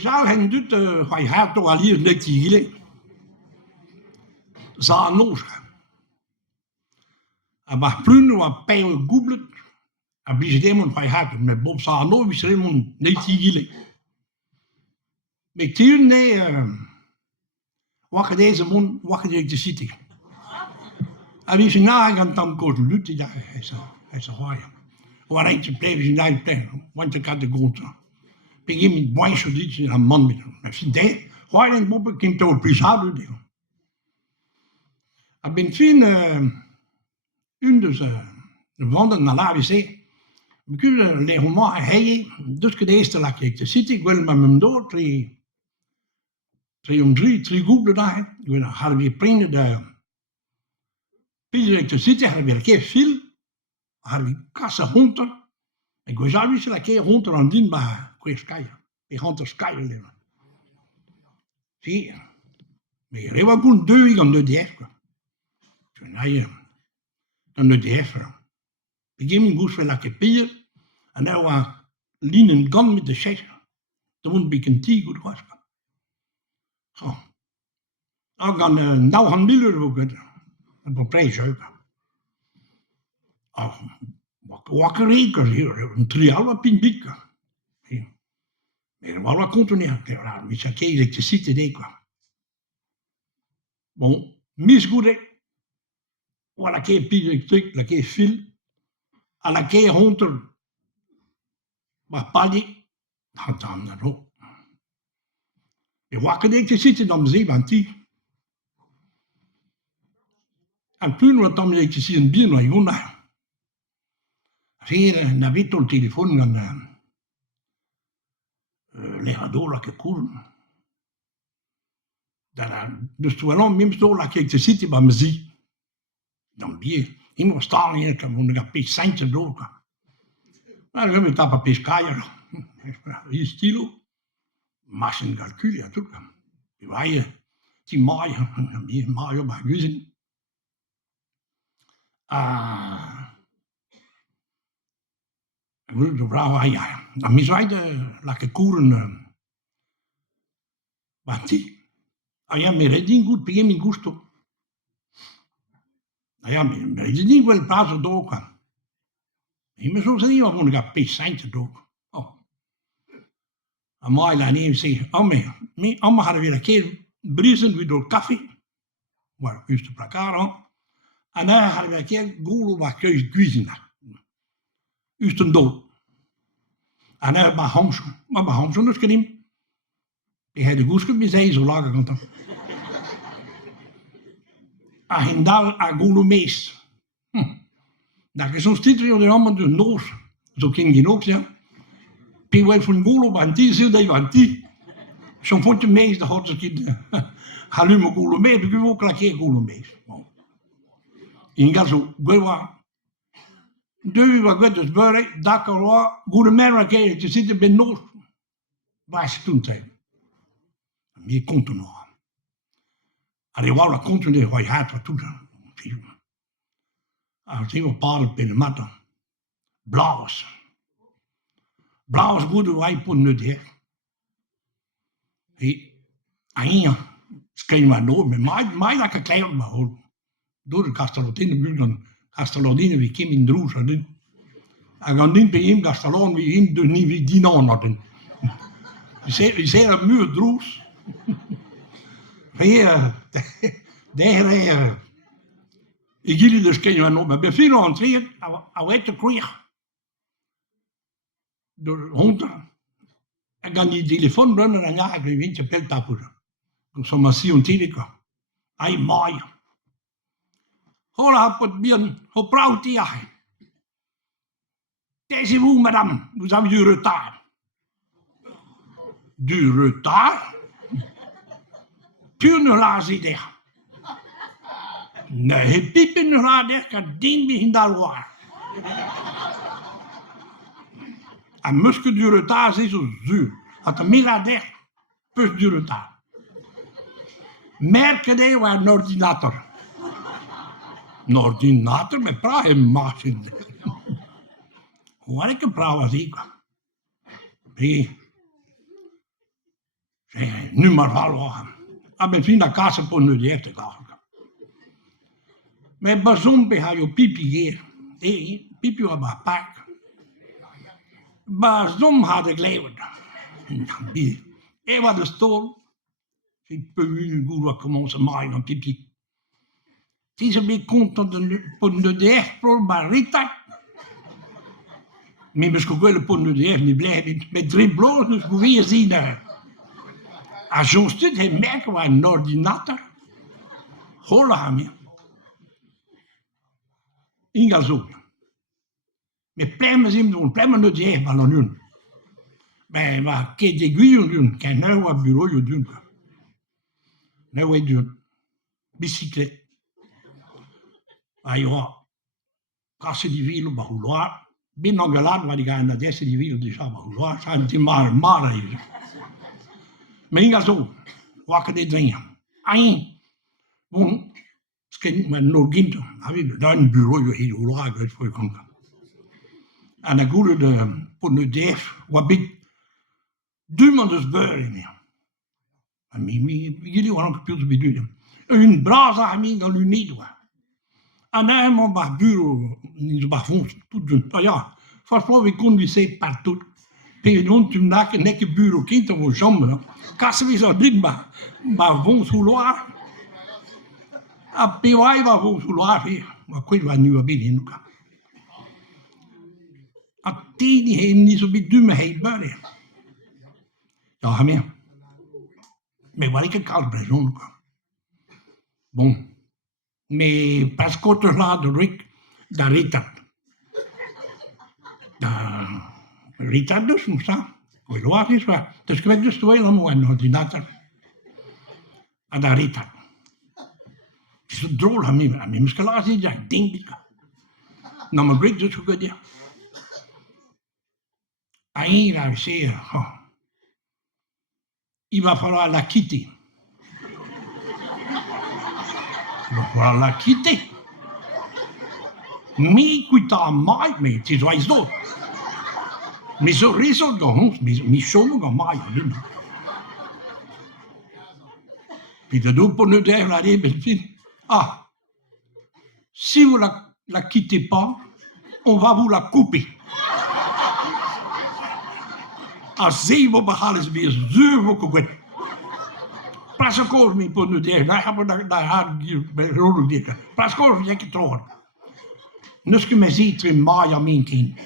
Zal hen doet hij haar toch al hier net hier. Zal nos. Maar plune wat pijl goeblet. En wie ze moet hij haar met Bob zal nooit wie ze moet net hier. Met hier nee. Wacht deze mond wacht ik te zitten. En wie ze nagaan dan kort lutte ja hij zei hoor. Waar hij te blijven in die plein want ik had de grond. Begin met mooi zo dit een man met hem. Ik zei nee. Waar denk Bob ik toch het pisado deel. Ik ben fin dus wandelen naar la wc. We kunnen les romans hij dus que deze laat ik te zitten ik wil met hem door drie goebelen daar. Ik wil hadden we prinen de ik te zitten hadden we een keer veel hadden we kassen honter. Ik was al eens een keer honter aan dien maar kon je skaaien. Ik had er skaaien leven. Zie, maar je was goed deur aan de deur. Nee, dan de deur. Ik ging in goes voor lekker pier en nou was linen gan met de zes. Dan moet ik een tea goed was. Zo. Dan gaan nou gaan miller ook een prijs uit. Wakker reker hier, een trial wat pinbieken. Maar wat contourneer, maar ik zei te zitten denk. Bon, mis goede. Voilà que pile truc, la que fil, à la que honter, maar pali, dan dat ook. Je wakker ik te zitten dan zee van die. En toen wat dan ik te zien bier naar Jona. Hier naar wit op telefoon dan leggen door dat ik koelen. Dus toen wel om door dat ik te zitten bij me zie. Dan bier. Ik moest staan hier, ik moet een beetje centje doken. Maar dan hebben we dat een pescaier. Hier stilo. Maar een calcul, ja, toch. Die maaien bij guzen. De vrouw, ja. Dan miswijde, laat koeren. Wat die? Ja, maar het is goed, begin mijn gusto. Ja, maar het is niet wel plaats doken. Maar zo zijn die wel gewoon een beetje centje doken. En mij laat even zeggen, Amma hadden weer een keer briezen weer door koffie. Waar ik de plakkaar aan. En dan hadden we een keer goelo wat kuisen. Juist een dood. En dan bij Hamson dus kan hem. Ik heb de goeske bij zijn zo lager kan dan. En ging daar een goelo meest. Dat is zo'n stitter die allemaal de noos. Zo kan je ook zeggen. Ik wil van goelo van die zin dat je van die. Zo'n vond je meest, dat had ze kind. Ga nu maar goelo mee, ik wil ook een keer goelo meest. En ga zo, goeie dus wat goed is, dat kan wel goede merken te zitten bij noos. Waar ze toen zijn. Je komt er nog. En je wou dat continu, waar je hart wat doen. Als je een paar binnen matten. Blauws. Blauws goede wijpen nu daar. En ja, dat kan je maar door. Maar mij dat ik klein maar hoor. Door de Castellotine, dan Castellotine, wie kwam in Droes. En dan niet bij hem Castellon, wie hem dus niet wie die naam hadden. Je zei een muur Droes. Daar ik jullie dus ken je nog, maar bij veel entreerd, al werd de kreeg. Door honden. En dan die telefoon brunnen en ja, ik weet je pelt dat voor. Dus zo maar zie je een telefoon. Hij maai. Hola, pot bien, hoe praat hij? Deze hoe, madame, vous avez du retard. Du retard? Pure laat idee. Nee, piepen laat kan ding begin daar waar. En muskel du retard is zo zuur. Als de milliardair, plus du retard. Merken die waar een ordinator. Een ordinator met praat en machine. Hoe ik een praat was ik. Nu maar vallen. Ik ben vriend aan kassen voor nu die heeft gehad. Maar bazombe had je pipi hier. Pipi was maar pak. Bazom had ik leven. Ik was de stoel. Ik peux une goede commence à manger un pipi. Si je me compte pour de DF pour Marita. Maar misschien wel een pond de DF niet blij met 3 bloos, dus hoe wil je zien. Als je stuk hij merken waar een ordinator. Hola me. Inga zo. Met plein zin doen, plein de DF ballon doen. Maar waar ke de guyon doen, kan nou wat bureau doen. Nou wat doen. Bicyclette. Ja, kassen die wielen op Houloir. Ben engueulade, waar die gaan naar deze die wielen die gaan op Houloir. Zijn die maar even. Maar inga zo, wakker dit dringen. Eén, woon, skin met Noorgint, daar een bureau hier Houloir uit voor je komt. En dan goede de Ponedef, wat big, duimenders beuren meer. En jullie waren ook veel te bedoelen. Een braza aan mij dan u niet doen. En dan mon bah bureau, ils bah font tout de ja. Franchement, we conduisaient partout. Puis donc, tu n'as que bureau qui dans vos chambres. Casse les ordines, bah vont sous loire. Ah, puis ouais, bah vont sous loire. Maar qui va nu binnen nu. Ah, die heeft niet zo beetje dummigheid bij. Ja, meer. Maar wat ik een koud persoon. Bon. Mais pas qu'autre là de Rick, da Rita. Da Rita dus moest dat. Hoe laat is waar. Dus ik weet dus wel een ordinator. En da Rita. Het is droog aan mij. Aan mij misschien laat zien, ja, ik denk ik. Nou, mijn Rick dus goed, ja. En hier ga ik zeggen, il va falloir la quitter. Il va falloir la quitter. Mi quita mai, mais ti vai zo. Mi sorriso go, mi sono go mai. Puis de dopo ne der la rébellion. Ah, si vous la quittez pas, on va vous la couper. Als 7 behalen ze weer 7 koeken. Praskor mi ponu de na hebben daar haar bij rode dikke. Praskor je het troon. Nus ke me ziet in Maya min kind.